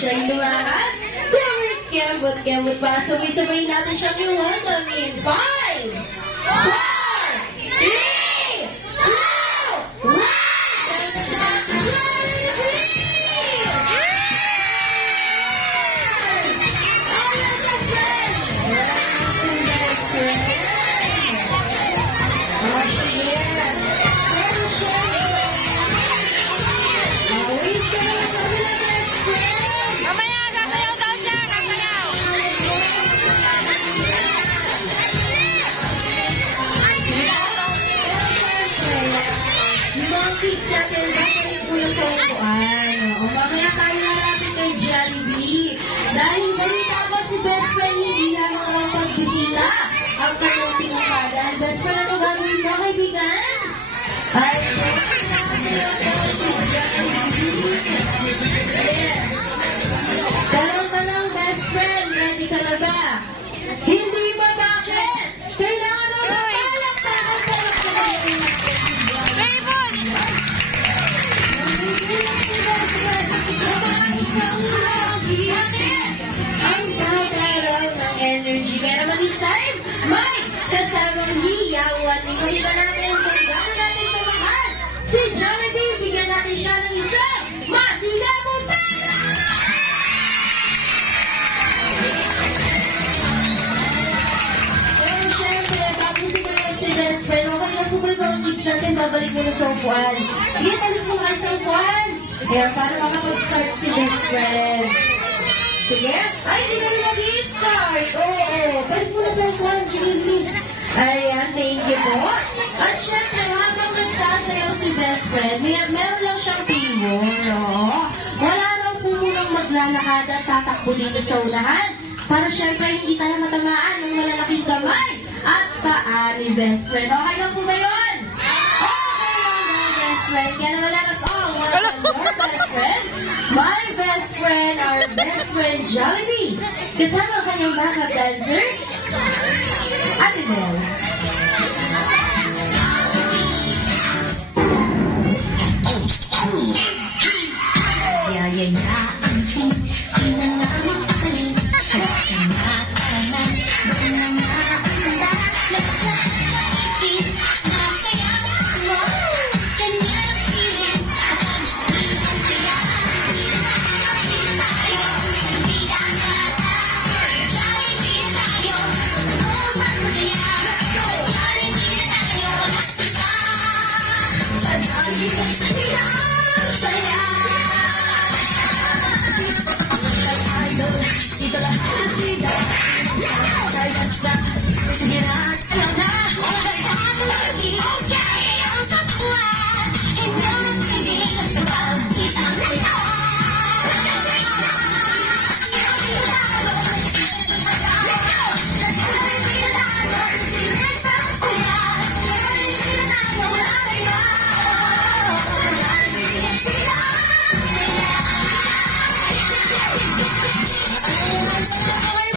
Siya'y lumahat. Kemot pa. Sabay-sabay natin siyang i-welcome in 5, 4, 3, 2, 1! Kids natin, dapat muna sa upuan. O, mamaya tayo na natin kay Jollibee. Dahil balita ko si best friend hindi lamang naman pagbisita ang kanyang pinakada. Best friend, ano gagawin mo, kaibigan? Ay, sasayaw ko si Jollibee. Yes. Tanong, best friend, ready ka na ba? Hindi ba, bakit? Kailangan mo na palakpakan ang tataraw ng energy. Kaya naman this time, may kasamang hiyawan. Ipakita natin kung gano'n natin kamahal. Si Jollibee, bigyan natin siya ng isang masigabong pera! Pero syempre, bago simulan si best friend, okay lang po ba yung mga kids natin? Babalik mo na sa upuan. Sige, balik mo kayo sa upuan. Kaya para makapag-start si best friend. Sige? Ay, hindi kami mag-i-start. Oo. Balik mo na sa upuan. Sige, please. Ayan, thank you po. At syempre, habang nagsasayaw si best friend, meron lang siyang payroll, no? Wala raw po munang maglalakad at tatakbo dito sa unahan. Para syempre, hindi tayo matamaan ng malalaking kamay at paa ni best friend. Okay lang po ba yun? Okay lang, best friend. Kaya naman let us all welcome your best friend, my best friend, our best friend Jollibee. Kasama ang kanyang backup dancer, Ate Bel. Sige na,